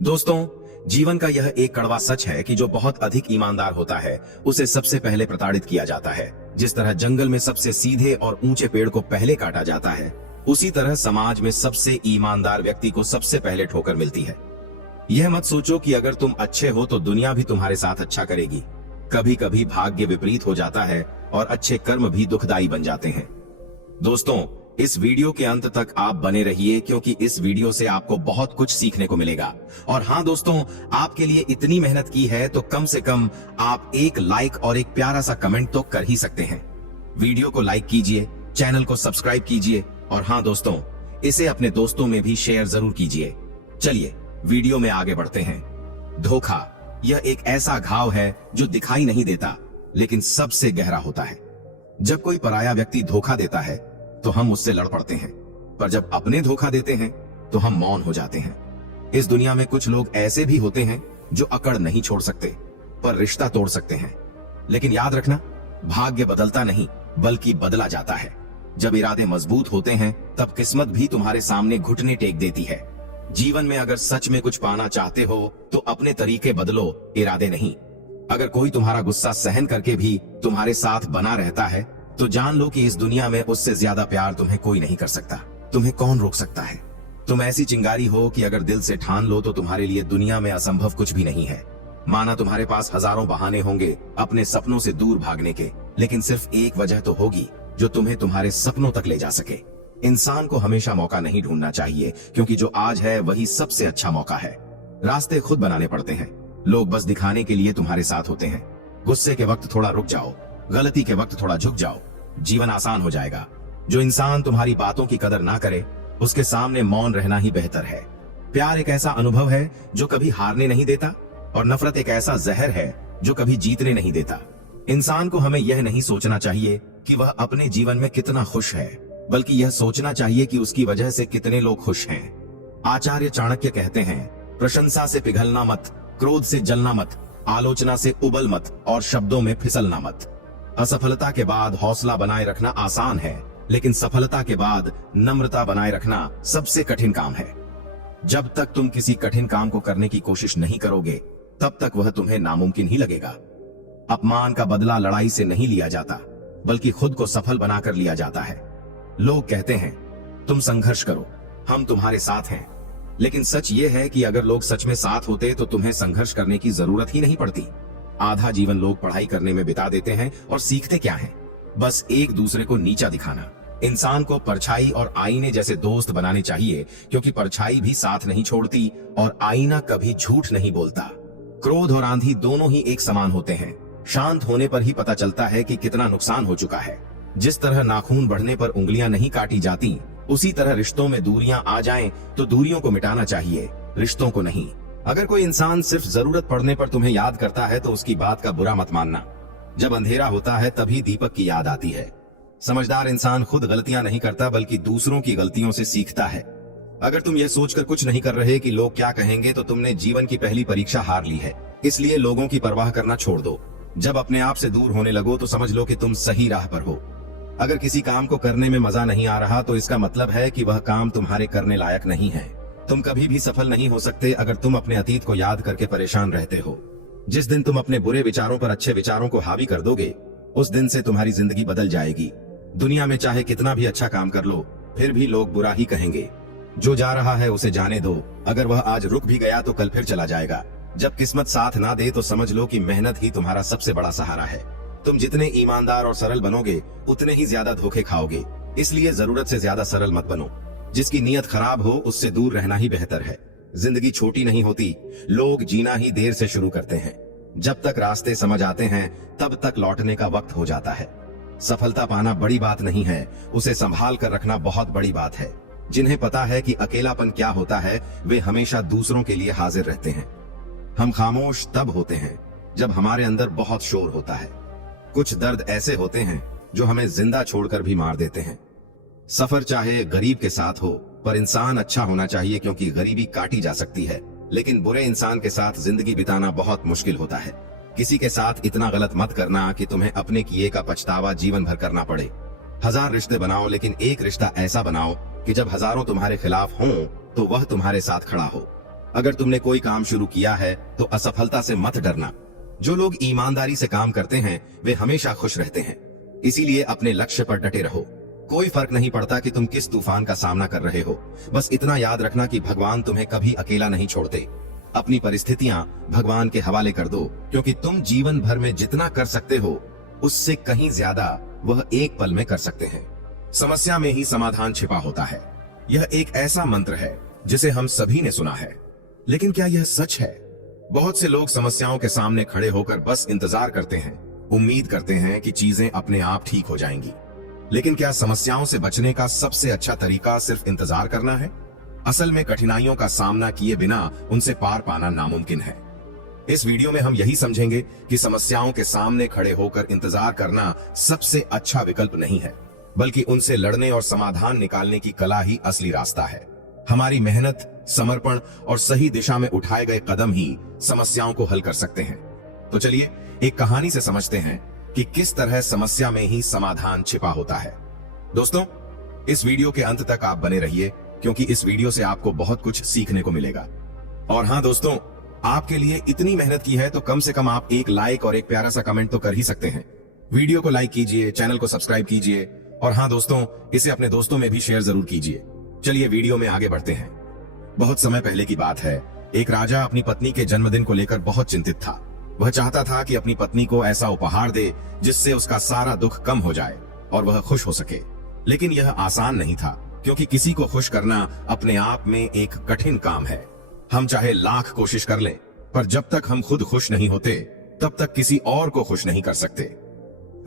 दोस्तों, जीवन का यह एक कड़वा सच है कि जो बहुत अधिक ईमानदार होता है उसे सबसे पहले प्रताड़ित किया जाता है। जिस तरह जंगल में सबसे सीधे और ऊंचे पेड़ को पहले काटा जाता है, उसी तरह समाज में सबसे ईमानदार व्यक्ति को सबसे पहले ठोकर मिलती है। यह मत सोचो कि अगर तुम अच्छे हो तो दुनिया भी तुम्हारे साथ अच्छा करेगी। कभी कभी भाग्य विपरीत हो जाता है और अच्छे कर्म भी दुखदाई बन जाते हैं। दोस्तों, इस वीडियो के अंत तक आप बने रहिए क्योंकि इस वीडियो से आपको बहुत कुछ सीखने को मिलेगा। और हाँ दोस्तों, आपके लिए इतनी मेहनत की है तो कम से कम आप एक लाइक और एक प्यारा सा कमेंट तो कर ही सकते हैं। वीडियो को लाइक कीजिए, चैनल को सब्सक्राइब कीजिए और हाँ दोस्तों, इसे अपने दोस्तों में भी शेयर जरूर कीजिए। चलिए वीडियो में आगे बढ़ते हैं। धोखा यह एक ऐसा घाव है जो दिखाई नहीं देता लेकिन सबसे गहरा होता है। जब कोई पराया व्यक्ति धोखा देता है तो हम उससे लड़ पड़ते हैं, पर जब अपने धोखा देते हैं तो हम मौन हो जाते हैं। इस दुनिया में कुछ लोग ऐसे भी होते हैं जो अकड़ नहीं छोड़ सकते पर रिश्ता तोड़ सकते हैं। लेकिन याद रखना, भाग्य बदलता नहीं बल्कि बदला जाता है। जब इरादे मजबूत होते हैं तब किस्मत भी तुम्हारे सामने घुटने टेक देती है। जीवन में अगर सच में कुछ पाना चाहते हो तो अपने तरीके बदलो, इरादे नहीं। अगर कोई तुम्हारा गुस्सा सहन करके भी तुम्हारे साथ बना रहता है तो जान लो कि इस दुनिया में उससे ज्यादा प्यार तुम्हें कोई नहीं कर सकता। तुम्हें कौन रोक सकता है? तुम ऐसी चिंगारी हो कि अगर दिल से ठान लो तो तुम्हारे लिए दुनिया में असंभव कुछ भी नहीं है। माना तुम्हारे पास हजारों बहाने होंगे अपने सपनों से दूर भागने के, लेकिन सिर्फ एक वजह तो होगी जो तुम्हें तुम्हारे सपनों तक ले जा सके। इंसान को हमेशा मौका नहीं ढूंढना चाहिए क्योंकि जो आज है वही सबसे अच्छा मौका है। रास्ते खुद बनाने पड़ते हैं, लोग बस दिखाने के लिए तुम्हारे साथ होते हैं। गुस्से के वक्त थोड़ा रुक जाओ, गलती के वक्त थोड़ा झुक जाओ, जीवन आसान हो जाएगा। जो इंसान तुम्हारी बातों की कदर ना करे उसके सामने मौन रहना ही बेहतर है। प्यार एक ऐसा अनुभव है जो कभी हारने नहीं देता और नफरत एक ऐसा जहर है जो कभी जीतने नहीं देता। इंसान को हमें यह नहीं सोचना चाहिए कि वह अपने जीवन में कितना खुश है, बल्कि यह सोचना चाहिए कि उसकी वजह से कितने लोग खुश हैं। आचार्य चाणक्य कहते हैं, प्रशंसा से पिघलना मत, क्रोध से जलना मत, आलोचना से उबल मत और शब्दों में फिसलना मत। असफलता के बाद हौसला बनाए रखना आसान है, लेकिन सफलता के बाद नम्रता बनाए रखना सबसे कठिन काम है। जब तक तुम किसी कठिन काम को करने की कोशिश नहीं करोगे तब तक वह तुम्हें नामुमकिन ही लगेगा। अपमान का बदला लड़ाई से नहीं लिया जाता बल्कि खुद को सफल बनाकर लिया जाता है। लोग कहते हैं तुम संघर्ष करो, हम तुम्हारे साथ हैं, लेकिन सच ये है कि अगर लोग सच में साथ होते तो तुम्हें संघर्ष करने की जरूरत ही नहीं पड़ती। आधा जीवन लोग पढ़ाई करने में बिता देते हैं और सीखते क्या है? बस एक दूसरे को नीचा दिखाना। इंसान को परछाई और आईने जैसे दोस्त बनाने चाहिए क्योंकि परछाई भी साथ नहीं छोड़ती और आईना कभी झूठ नहीं बोलता। क्रोध और आंधी दोनों ही एक समान होते हैं। शांत होने पर ही पता चलता है कि कितना नुकसान हो चुका है। जिस तरह नाखून बढ़ने पर उंगलियां नहीं काटी जाती, उसी तरह रिश्तों में दूरियां आ जाएं तो दूरियों को मिटाना चाहिए, रिश्तों को नहीं। अगर कोई इंसान सिर्फ जरूरत पड़ने पर तुम्हें याद करता है तो उसकी बात का बुरा मत मानना। जब अंधेरा होता है तभी दीपक की याद आती है। समझदार इंसान खुद गलतियां नहीं करता बल्कि दूसरों की गलतियों से सीखता है। अगर तुम यह सोचकर कुछ नहीं कर रहे कि लोग क्या कहेंगे तो तुमने जीवन की पहली परीक्षा हार ली है। इसलिए लोगों की परवाह करना छोड़ दो। जब अपने आप से दूर होने लगो तो समझ लो कि तुम सही राह पर हो। अगर किसी काम को करने में मजा नहीं आ रहा तो इसका मतलब है कि वह काम तुम्हारे करने लायक नहीं है। तुम कभी भी सफल नहीं हो सकते अगर तुम अपने अतीत को याद करके परेशान रहते हो। जिस दिन तुम अपने बुरे विचारों पर अच्छे विचारों को हावी कर दोगे, उस दिन से तुम्हारी जिंदगी बदल जाएगी। दुनिया में चाहे कितना भी अच्छा काम कर लो, फिर भी लोग बुरा ही कहेंगे। जो जा रहा है उसे जाने दो। अगर वह आज रुक भी गया तो कल फिर चला जाएगा। जब किस्मत साथ ना दे तो समझ लो कि मेहनत ही तुम्हारा सबसे बड़ा सहारा है। तुम जितने ईमानदार और सरल बनोगे उतने ही ज्यादा धोखे खाओगे। इसलिए जरूरत से ज्यादा सरल मत बनो। जिसकी नीयत खराब हो उससे दूर रहना ही बेहतर है। जिंदगी छोटी नहीं होती, लोग जीना ही देर से शुरू करते हैं। जब तक रास्ते समझ आते हैं तब तक लौटने का वक्त हो जाता है। सफलता पाना बड़ी बात नहीं है, उसे संभाल कर रखना बहुत बड़ी बात है। जिन्हें पता है कि अकेलापन क्या होता है वे हमेशा दूसरों के लिए हाजिर रहते हैं। हम खामोश तब होते हैं जब हमारे अंदर बहुत शोर होता है। कुछ दर्द ऐसे होते हैं जो हमें जिंदा छोड़कर भी मार देते हैं। सफर चाहे गरीब के साथ हो, पर इंसान अच्छा होना चाहिए क्योंकि गरीबी काटी जा सकती है, लेकिन बुरे इंसान के साथ जिंदगी बिताना बहुत मुश्किल होता है। किसी के साथ इतना गलत मत करना कि तुम्हें अपने किए का पछतावा जीवन भर करना पड़े। 1000 रिश्ते बनाओ लेकिन एक रिश्ता ऐसा बनाओ कि जब हजारों तुम्हारे खिलाफ हों तो वह तुम्हारे साथ खड़ा हो। अगर तुमने कोई काम शुरू किया है तो असफलता से मत डरना। जो लोग ईमानदारी से काम करते हैं वे हमेशा खुश रहते हैं। इसीलिए अपने लक्ष्य पर डटे रहो। कोई फर्क नहीं पड़ता कि तुम किस तूफान का सामना कर रहे हो, बस इतना याद रखना कि भगवान तुम्हें कभी अकेला नहीं छोड़ते। अपनी परिस्थितियां भगवान के हवाले कर दो, क्योंकि तुम जीवन भर में जितना कर सकते हो उससे कहीं ज्यादा वह एक पल में कर सकते हैं। समस्या में ही समाधान छिपा होता है। यह एक ऐसा मंत्र है जिसे हम सभी ने सुना है, लेकिन क्या यह सच है? बहुत से लोग समस्याओं के सामने खड़े होकर बस इंतजार करते हैं, उम्मीद करते हैं कि चीजें अपने आप ठीक हो जाएंगी। लेकिन क्या समस्याओं से बचने का सबसे अच्छा तरीका सिर्फ इंतजार करना है? असल में कठिनाइयों का सामना किए बिना उनसे पार पाना नामुमकिन है। इस वीडियो में हम यही समझेंगे कि समस्याओं के सामने खड़े होकर इंतजार करना सबसे अच्छा विकल्प नहीं है, बल्कि उनसे लड़ने और समाधान निकालने की कला ही असली रास्ता है। हमारी मेहनत, समर्पण और सही दिशा में उठाए गए कदम ही समस्याओं को हल कर सकते हैं। तो चलिए एक कहानी से समझते हैं कि किस तरह समस्या में ही समाधान छिपा होता है। दोस्तों, इस वीडियो के अंत तक आप बने रहिए, क्योंकि इस वीडियो से आपको बहुत कुछ सीखने को मिलेगा। और हाँ दोस्तों, आपके लिए इतनी मेहनत की है तो कम से कम आप एक लाइक और एक प्यारा सा कमेंट तो कर ही सकते हैं। वीडियो को लाइक कीजिए, चैनल को सब्सक्राइब कीजिए और हाँ दोस्तों, इसे अपने दोस्तों में भी शेयर जरूर कीजिए। चलिए वीडियो में आगे बढ़ते हैं। बहुत समय पहले की बात है। एक राजा अपनी पत्नी के जन्मदिन को लेकर बहुत चिंतित था। वह चाहता था कि अपनी पत्नी को ऐसा उपहार दे जिससे उसका सारा दुख कम हो जाए और वह खुश हो सके। लेकिन यह आसान नहीं था, क्योंकि किसी को खुश करना अपने आप में एक कठिन काम है। हम चाहे लाख कोशिश कर लें, पर जब तक हम खुद खुश नहीं होते तब तक किसी और को खुश नहीं कर सकते।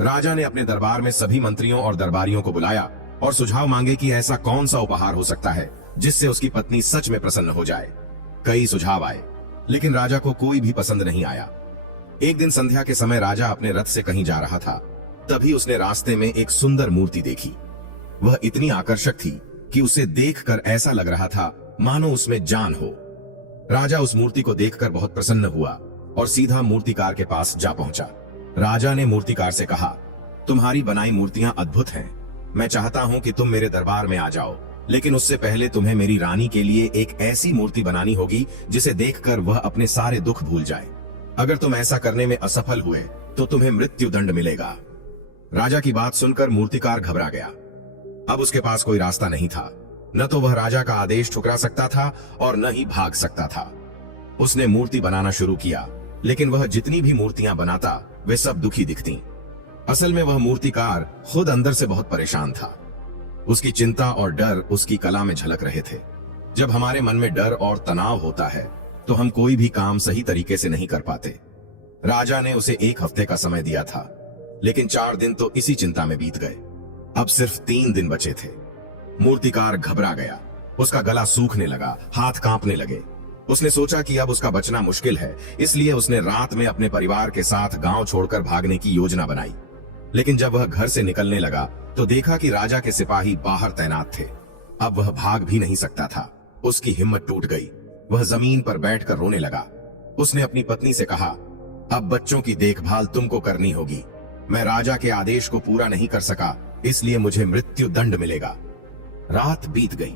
राजा ने अपने दरबार में सभी मंत्रियों और दरबारियों को बुलाया और सुझाव मांगे कि ऐसा कौन सा उपहार हो सकता है जिससे उसकी पत्नी सच में प्रसन्न हो जाए। कई सुझाव आए, लेकिन राजा को कोई भी पसंद नहीं आया। एक दिन संध्या के समय राजा अपने रथ से कहीं जा रहा था। तभी उसने रास्ते में एक सुंदर मूर्ति देखी। वह इतनी आकर्षक थी कि उसे देखकर ऐसा लग रहा था मानो उसमें जान हो। राजा उस मूर्ति को देखकर बहुत प्रसन्न हुआ और सीधा मूर्तिकार के पास जा पहुंचा। राजा ने मूर्तिकार से कहा, तुम्हारी बनाई मूर्तियां अद्भुत हैं। मैं चाहता हूं कि तुम मेरे दरबार में आ जाओ, लेकिन उससे पहले तुम्हें मेरी रानी के लिए एक ऐसी मूर्ति बनानी होगी जिसे देखकर वह अपने सारे दुख भूल जाए। अगर तुम ऐसा करने में असफल हुए तो तुम्हें मृत्यु दंड मिलेगा। राजा की बात सुनकर मूर्तिकार घबरा गया। अब उसके पास कोई रास्ता नहीं था। न तो वह राजा का आदेश ठुकरा सकता था और न ही भाग सकता था। उसने मूर्ति बनाना शुरू किया, लेकिन वह जितनी भी मूर्तियां बनाता वे सब दुखी दिखती। असल में वह मूर्तिकार खुद अंदर से बहुत परेशान था। उसकी चिंता और डर उसकी कला में झलक रहे थे। जब हमारे मन में डर और तनाव होता है तो हम कोई भी काम सही तरीके से नहीं कर पाते। राजा ने उसे 1 हफ्ते का समय दिया था, लेकिन 4 दिन तो इसी चिंता में बीत गए। अब सिर्फ 3 दिन बचे थे। मूर्तिकार घबरा गया। उसका गला सूखने लगा, हाथ कांपने लगे। उसने सोचा कि अब उसका बचना मुश्किल है, इसलिए उसने रात में अपने परिवार के साथ गांव छोड़कर भागने की योजना बनाई। लेकिन जब वह घर से निकलने लगा तो देखा कि राजा के सिपाही बाहर तैनात थे। अब वह भाग भी नहीं सकता था। उसकी हिम्मत टूट गई। वह जमीन पर बैठकर रोने लगा। उसने अपनी पत्नी से कहा, अब बच्चों की देखभाल तुमको करनी होगी। मैं राजा के आदेश को पूरा नहीं कर सका, इसलिए मुझे मृत्यु दंड मिलेगा। रात बीत गई।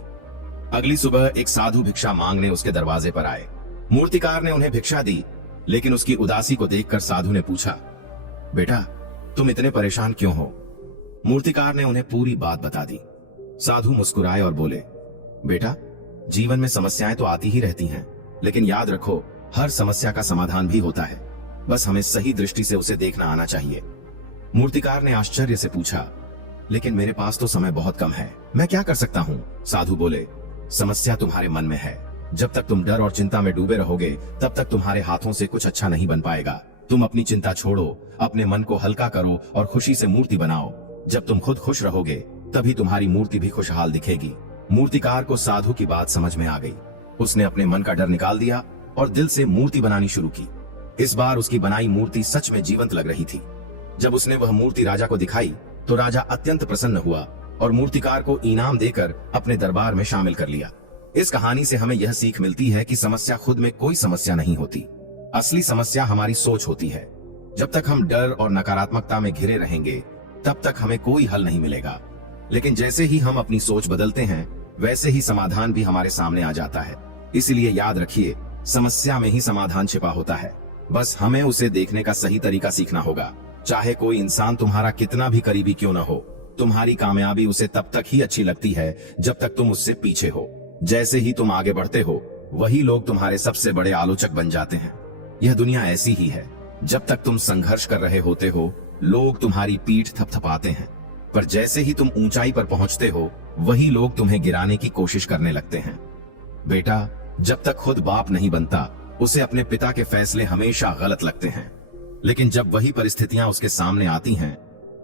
अगली सुबह एक साधु भिक्षा मांगने उसके दरवाजे पर आए। मूर्तिकार ने उन्हें भिक्षा दी, लेकिन उसकी उदासी को देखकर साधु ने पूछा, बेटा तुम इतने परेशान क्यों हो? मूर्तिकार ने उन्हें पूरी बात बता दी। साधु मुस्कुराए और बोले, बेटा जीवन में समस्याएं तो आती ही रहती हैं, लेकिन याद रखो हर समस्या का समाधान भी होता है। बस हमें सही दृष्टि से उसे देखना आना चाहिए। मूर्तिकार ने आश्चर्य से पूछा, लेकिन मेरे पास तो समय बहुत कम है, मैं क्या कर सकता हूँ? साधु बोले, समस्या तुम्हारे मन में है। जब तक तुम डर और चिंता में डूबे रहोगे तब तक तुम्हारे हाथों से कुछ अच्छा नहीं बन पाएगा। तुम अपनी चिंता छोड़ो, अपने मन को हल्का करो और खुशी से मूर्ति बनाओ। जब तुम खुद खुश रहोगे तभी तुम्हारी मूर्ति भी खुशहाल दिखेगी। मूर्तिकार को साधु की बात समझ में आ गई। उसने अपने मन का डर निकाल दिया और दिल से मूर्ति बनानी शुरू की। इस बार उसकी बनाई मूर्ति सच में जीवंत लग रही थी। जब उसने वह मूर्ति राजा को दिखाई तो राजा अत्यंत प्रसन्न हुआ और मूर्तिकार को इनाम देकर अपने दरबार में शामिल कर लिया। इस कहानी से हमें यह सीख मिलती है कि समस्या खुद में कोई समस्या नहीं होती। असली समस्या हमारी सोच होती है। जब तक हम डर और नकारात्मकता में घिरे रहेंगे तब तक हमें कोई हल नहीं मिलेगा। लेकिन जैसे ही हम अपनी सोच बदलते हैं वैसे ही समाधान भी हमारे सामने आ जाता है। इसलिए याद रखिए, समस्या में ही समाधान छिपा होता है। बस हमें उसे देखने का सही तरीका सीखना होगा। चाहे कोई इंसान तुम्हारा कितना भी करीबी क्यों न हो, तुम्हारी कामयाबी उसे तब तक ही अच्छी लगती है जब तक तुम उससे पीछे हो। जैसे ही तुम आगे बढ़ते हो, वही लोग तुम्हारे सबसे बड़े आलोचक बन जाते हैं। यह दुनिया ऐसी ही है। जब तक तुम संघर्ष कर रहे होते हो, लोग तुम्हारी पीठ थपथपाते हैं, पर जैसे ही तुम ऊंचाई पर पहुंचते हो, वही लोग तुम्हें गिराने की कोशिश करने लगते हैं। बेटा, जब तक खुद बाप नहीं बनता, उसे अपने पिता के फैसले हमेशा गलत लगते हैं। लेकिन जब वही परिस्थितियां उसके सामने आती हैं,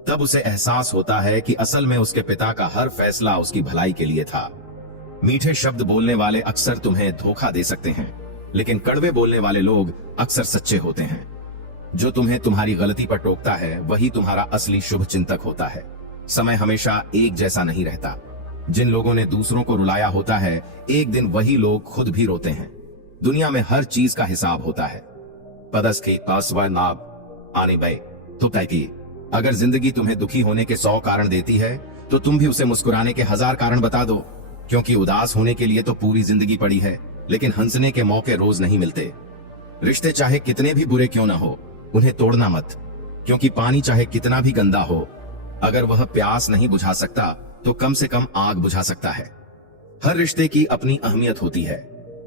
तब उसे एहसास होता है कि असल में उसके पिता का हर फैसला उसकी भलाई के लिए था। मीठे शब्द बोलने वाले अक्सर तुम्हें धोखा दे सकते हैं, लेकिन कड़वे बोलने वाले लोग अक्सर सच्चे होते हैं। जो तुम्हें तुम्हारी गलती पर टोकता है, वही तुम्हारा असली शुभ चिंतक होता है। समय हमेशा एक जैसा नहीं रहता। जिन लोगों ने दूसरों को रुलाया होता है, एक दिन वही लोग खुद भी रोते हैं। दुनिया में हर चीज का हिसाब होता है। पदस्खी नाब आने बे तो तय की। अगर जिंदगी तुम्हें दुखी होने के 100 कारण देती है, तो तुम भी उसे मुस्कुराने के 1000 कारण बता दो, क्योंकि उदास होने के लिए तो पूरी जिंदगी पड़ी है, लेकिन हंसने के मौके रोज नहीं मिलते। रिश्ते चाहे कितने भी बुरे क्यों ना हो, उन्हें तोड़ना मत, क्योंकि पानी चाहे कितना भी गंदा हो, अगर वह प्यास नहीं बुझा सकता तो कम से कम आग बुझा सकता है। हर रिश्ते की अपनी अहमियत होती है।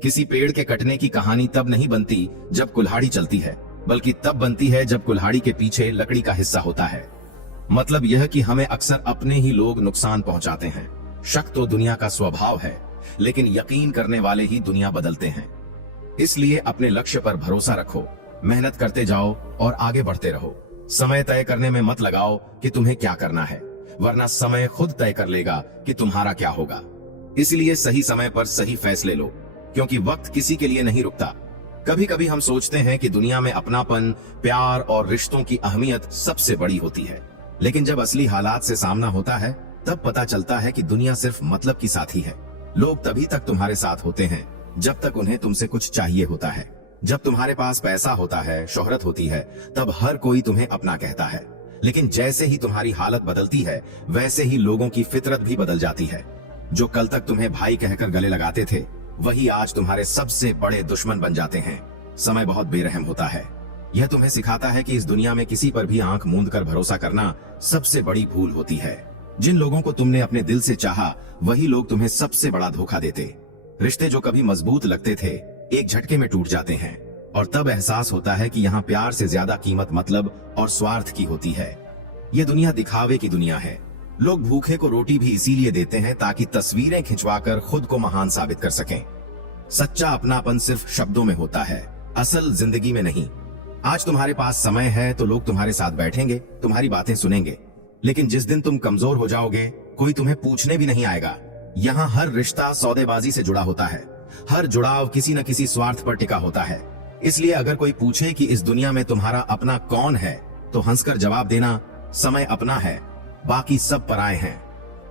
किसी पेड़ के कटने की कहानी तब नहीं बनती जब कुल्हाड़ी चलती है, बल्कि तब बनती है जब कुल्हाड़ी के पीछे लकड़ी का हिस्सा होता है। मतलब यह कि हमें अक्सर अपने ही लोग नुकसान पहुंचाते हैं। शक तो दुनिया का स्वभाव है, लेकिन यकीन करने वाले ही दुनिया बदलते हैं। इसलिए अपने लक्ष्य पर भरोसा रखो, मेहनत करते जाओ और आगे बढ़ते रहो। समय तय करने में मत लगाओ कि तुम्हें क्या करना है, वरना समय खुद तय कर लेगा कि तुम्हारा क्या होगा। इसलिए सही समय पर सही फैसले लो, क्योंकि वक्त किसी के लिए नहीं रुकता। कभी कभी हम सोचते हैं कि दुनिया में अपनापन, प्यार और रिश्तों की अहमियत सबसे बड़ी होती है, लेकिन जब असली हालात से सामना होता है, तब पता चलता है कि दुनिया सिर्फ मतलब की साथी है। लोग तभी तक तुम्हारे साथ होते हैं जब तक उन्हें तुमसे कुछ चाहिए होता है। जब तुम्हारे पास पैसा होता है, शोहरत होती है, तब हर कोई तुम्हें अपना कहता है। लेकिन जैसे ही तुम्हारी हालत बदलती है, वैसे ही लोगों की फितरत भी बदल जाती है। जो कल तक तुम्हें भाई कहकर गले लगाते थे, वही आज तुम्हारे सबसे बड़े दुश्मन बन जाते हैं। समय बहुत बेरहम होता है। यह तुम्हें सिखाता है कि इस दुनिया में किसी पर भी आंख मूंद कर भरोसा करना सबसे बड़ी भूल होती है। जिन लोगों को तुमने अपने दिल से चाहा, वही लोग तुम्हें सबसे बड़ा धोखा देते। रिश्ते जो कभी मजबूत लगते थे, एक झटके में टूट जाते हैं, और तब एहसास होता है कि यहाँ प्यार से ज्यादा कीमत मतलब और स्वार्थ की होती है। ये दुनिया दिखावे की दुनिया है। लोग भूखे को रोटी भी इसीलिए देते हैं ताकि तस्वीरें खिंचवाकर खुद को महान साबित कर सकें। सच्चा अपनापन सिर्फ शब्दों में होता है, असल जिंदगी में नहीं। आज तुम्हारे पास समय है तो लोग तुम्हारे साथ बैठेंगे, तुम्हारी बातें सुनेंगे, लेकिन जिस दिन तुम कमजोर हो जाओगे, कोई तुम्हें पूछने भी नहीं आएगा। यहाँ हर रिश्ता सौदेबाजी से जुड़ा होता है। हर जुड़ाव किसी न किसी स्वार्थ पर टिका होता है। इसलिए अगर कोई पूछे कि इस दुनिया में तुम्हारा अपना कौन है, तो हंसकर जवाब देना, समय अपना है, बाकी सब पराए हैं।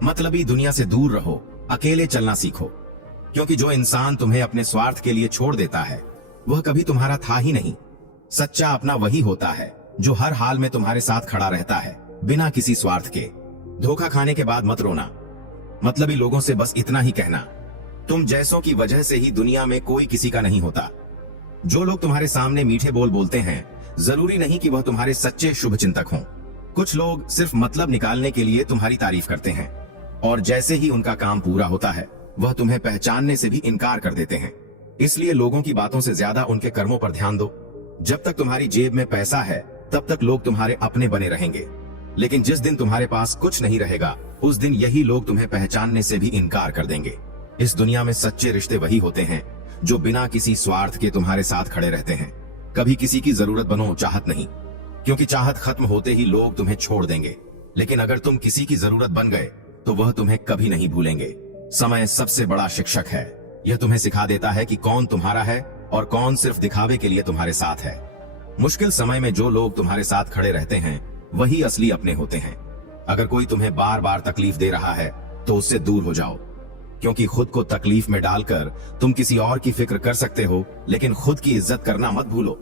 मतलबी दुनिया से दूर रहो, अकेले चलना सीखो, क्योंकि जो इंसान तुम्हें अपने स्वार्थ के लिए छोड़ देता है, वह कभी तुम्हारा था ही नहीं। सच्चा अपना वही होता है जो हर हाल में तुम्हारे साथ खड़ा रहता है, बिना किसी स्वार्थ के। धोखा खाने के बाद मत रोना। मतलबी लोगों से बस इतना ही कहना, तुम जैसों की वजह से ही दुनिया में कोई किसी का नहीं होता। जो लोग तुम्हारे सामने मीठे बोल बोलते हैं, जरूरी नहीं कि वह तुम्हारे सच्चे शुभ चिंतक हों। कुछ लोग सिर्फ मतलब निकालने के लिए तुम्हारी तारीफ करते हैं, और जैसे ही उनका काम पूरा होता है, वह तुम्हें पहचानने से भी इनकार कर देते हैं। इसलिए लोगों की बातों से ज्यादा उनके कर्मों पर ध्यान दो। जब तक तुम्हारी जेब में पैसा है, तब तक लोग तुम्हारे अपने बने रहेंगे, लेकिन जिस दिन तुम्हारे पास कुछ नहीं रहेगा, उस दिन यही लोग तुम्हें पहचानने से भी इनकार कर देंगे। इस दुनिया में सच्चे रिश्ते वही होते हैं जो बिना किसी स्वार्थ के तुम्हारे साथ खड़े रहते हैं। कभी किसी की जरूरत बनो, चाहत नहीं, क्योंकि चाहत खत्म होते ही लोग तुम्हें छोड़ देंगे। लेकिन अगर तुम किसी की जरूरत बन गए, तो वह तुम्हें कभी नहीं भूलेंगे। समय सबसे बड़ा शिक्षक है। यह तुम्हें सिखा देता है कि कौन तुम्हारा है और कौन सिर्फ दिखावे के लिए तुम्हारे साथ है। मुश्किल समय में जो लोग तुम्हारे साथ खड़े रहते हैं, वही असली अपने होते हैं। अगर कोई तुम्हें बार बार तकलीफ दे रहा है, तो उससे दूर हो जाओ, क्योंकि खुद को तकलीफ में डालकर तुम किसी और की फिक्र कर सकते हो, लेकिन खुद की इज्जत करना मत भूलो।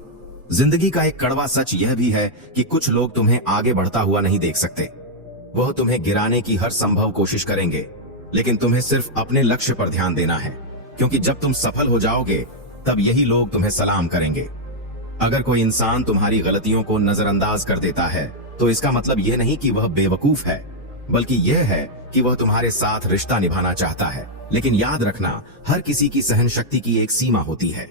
जिंदगी का एक कड़वा सच यह भी है कि कुछ लोग तुम्हें आगे बढ़ता हुआ नहीं देख सकते। वह तुम्हें गिराने की हर संभव कोशिश करेंगे, लेकिन तुम्हें सिर्फ अपने लक्ष्य पर ध्यान देना है। क्योंकि जब तुम सफल हो जाओगे तब यही लोग तुम्हें सलाम करेंगे। अगर कोई इंसान तुम्हारी गलतियों को नजरअंदाज कर देता है तो इसका मतलब यह नहीं कि वह बेवकूफ है, बल्कि यह है कि वह तुम्हारे साथ रिश्ता निभाना चाहता है। लेकिन याद रखना, हर किसी की सहन शक्ति की एक सीमा होती है।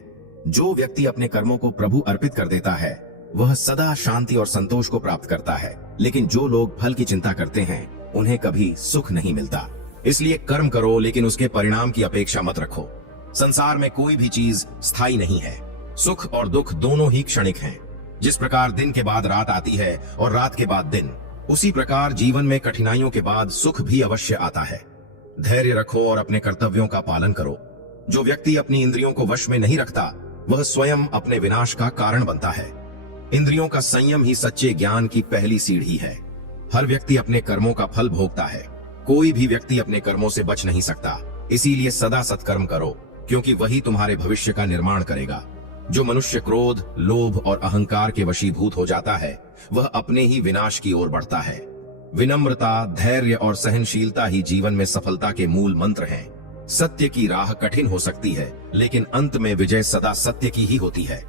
जो व्यक्ति अपने कर्मों को प्रभु अर्पित कर देता है वह सदा शांति और संतोष को प्राप्त करता है, लेकिन जो लोग फल की चिंता करते हैं उन्हें कभी सुख नहीं मिलता। इसलिए कर्म करो, लेकिन उसके परिणाम की अपेक्षा मत रखो। संसार में कोई भी चीज स्थायी नहीं है। सुख और दुख दोनों ही क्षणिक हैं। जिस प्रकार दिन के बाद रात आती है और रात के बाद दिन, उसी प्रकार जीवन में कठिनाइयों के बाद सुख भी अवश्य आता है। धैर्य रखो और अपने कर्तव्यों का पालन करो। जो व्यक्ति अपनी इंद्रियों को वश में नहीं रखता वह स्वयं अपने विनाश का कारण बनता है। इंद्रियों का संयम ही सच्चे ज्ञान की पहली सीढ़ी है। हर व्यक्ति अपने कर्मों का फल भोगता है। कोई भी व्यक्ति अपने कर्मों से बच नहीं सकता। इसीलिए सदा सत्कर्म करो, क्योंकि वही तुम्हारे भविष्य का निर्माण करेगा। जो मनुष्य क्रोध, लोभ और अहंकार के वशीभूत हो जाता है वह अपने ही विनाश की ओर बढ़ता है। विनम्रता, धैर्य और सहनशीलता ही जीवन में सफलता के मूल मंत्र हैं। सत्य की राह कठिन हो सकती है, लेकिन अंत में विजय सदा सत्य की ही होती है।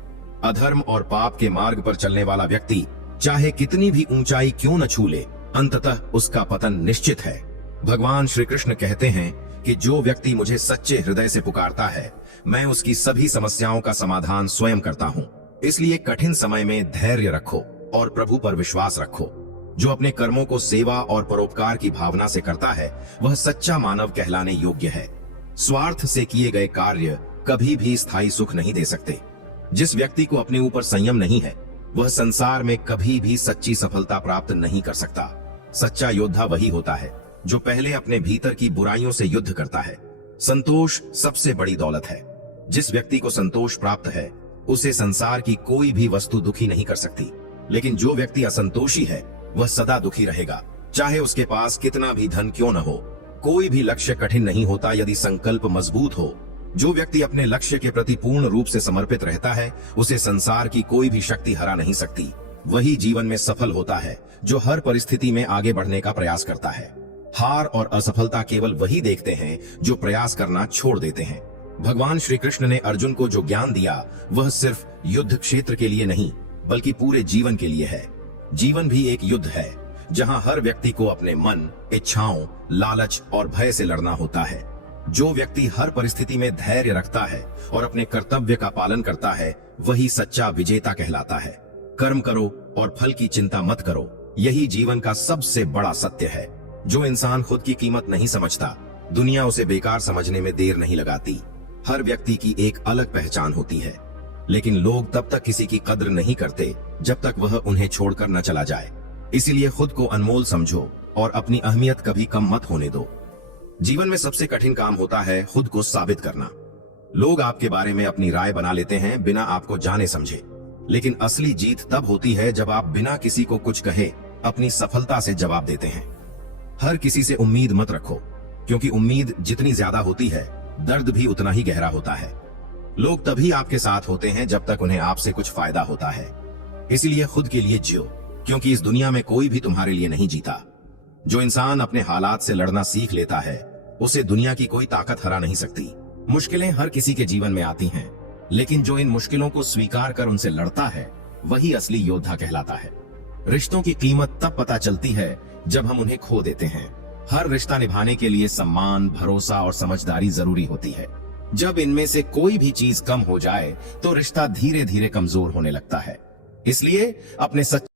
अधर्म और पाप के मार्ग पर चलने वाला व्यक्ति चाहे कितनी भी ऊंचाई क्यों न छू ले, अंततः उसका पतन निश्चित है। भगवान श्री कृष्ण कहते हैं कि जो व्यक्ति मुझे सच्चे हृदय से पुकारता है मैं उसकी सभी समस्याओं का समाधान स्वयं करता हूँ। इसलिए कठिन समय में धैर्य रखो और प्रभु पर विश्वास रखो। जो अपने कर्मों को सेवा और परोपकार की भावना से करता है वह सच्चा मानव कहलाने योग्य है। स्वार्थ से किए गए कार्य कभी भी स्थायी सुख नहीं दे सकते। जिस व्यक्ति को अपने ऊपर संयम नहीं है वह संसार में कभी भी सच्ची सफलता प्राप्त नहीं कर सकता। सच्चा योद्धा वही होता है जो पहले अपने भीतर की बुराइयों से युद्ध करता है। संतोष सबसे बड़ी दौलत है। जिस व्यक्ति को संतोष प्राप्त है उसे संसार की कोई भी वस्तु दुखी नहीं कर सकती। लेकिन जो व्यक्ति असंतोषी है वह सदा दुखी रहेगा, चाहे उसके पास कितना भी धन क्यों न हो। कोई भी लक्ष्य कठिन नहीं होता यदि संकल्प मजबूत हो। जो व्यक्ति अपने लक्ष्य के प्रति पूर्ण रूप से समर्पित रहता है उसे संसार की कोई भी शक्ति हरा नहीं सकती। वही जीवन में सफल होता है जो हर परिस्थिति में आगे बढ़ने का प्रयास करता है। हार और असफलता केवल वही देखते हैं जो प्रयास करना छोड़ देते हैं। भगवान श्री कृष्ण ने अर्जुन को जो ज्ञान दिया वह सिर्फ युद्ध क्षेत्र के लिए नहीं बल्कि पूरे जीवन के लिए है। जीवन भी एक युद्ध है जहां हर व्यक्ति को अपने मन, इच्छाओं, लालच और भय से लड़ना होता है। जो व्यक्ति हर परिस्थिति में धैर्य रखता है और अपने कर्तव्य का पालन करता है वही सच्चा विजेता कहलाता है। कर्म करो और फल की चिंता मत करो, यही जीवन का सबसे बड़ा सत्य है। जो इंसान खुद की कीमत नहीं समझता दुनिया उसे बेकार समझने में देर नहीं लगाती। हर व्यक्ति की एक अलग पहचान होती है, लेकिन लोग तब तक किसी की कद्र नहीं करते जब तक वह उन्हें छोड़कर न चला जाए। इसीलिए खुद को अनमोल समझो और अपनी अहमियत कभी कम मत होने दो। जीवन में सबसे कठिन काम होता है खुद को साबित करना। लोग आपके बारे में अपनी राय बना लेते हैं बिना आपको जाने समझे, लेकिन असली जीत तब होती है जब आप बिना किसी को कुछ कहे अपनी सफलता से जवाब देते हैं। हर किसी से उम्मीद मत रखो, क्योंकि उम्मीद जितनी ज्यादा होती है दर्द भी उतना ही गहरा होता है। लोग तभी आपके साथ होते हैं जब तक उन्हें आपसे कुछ फायदा होता है। इसलिए खुद के लिए जियो, क्योंकि इस दुनिया में कोई भी तुम्हारे लिए नहीं जीता। जो इंसान अपने हालात से लड़ना सीख लेता है उसे दुनिया की कोई ताकत हरा नहीं सकती। मुश्किलें हर किसी के जीवन में आती हैं, लेकिन जो इन मुश्किलों को स्वीकार कर उनसे लड़ता है वही असली योद्धा कहलाता है। रिश्तों की कीमत तब पता चलती है जब हम उन्हें खो देते हैं। हर रिश्ता निभाने के लिए सम्मान, भरोसा और समझदारी जरूरी होती है। जब इनमें से कोई भी चीज कम हो जाए तो रिश्ता धीरे धीरे कमजोर होने लगता है। इसलिए अपने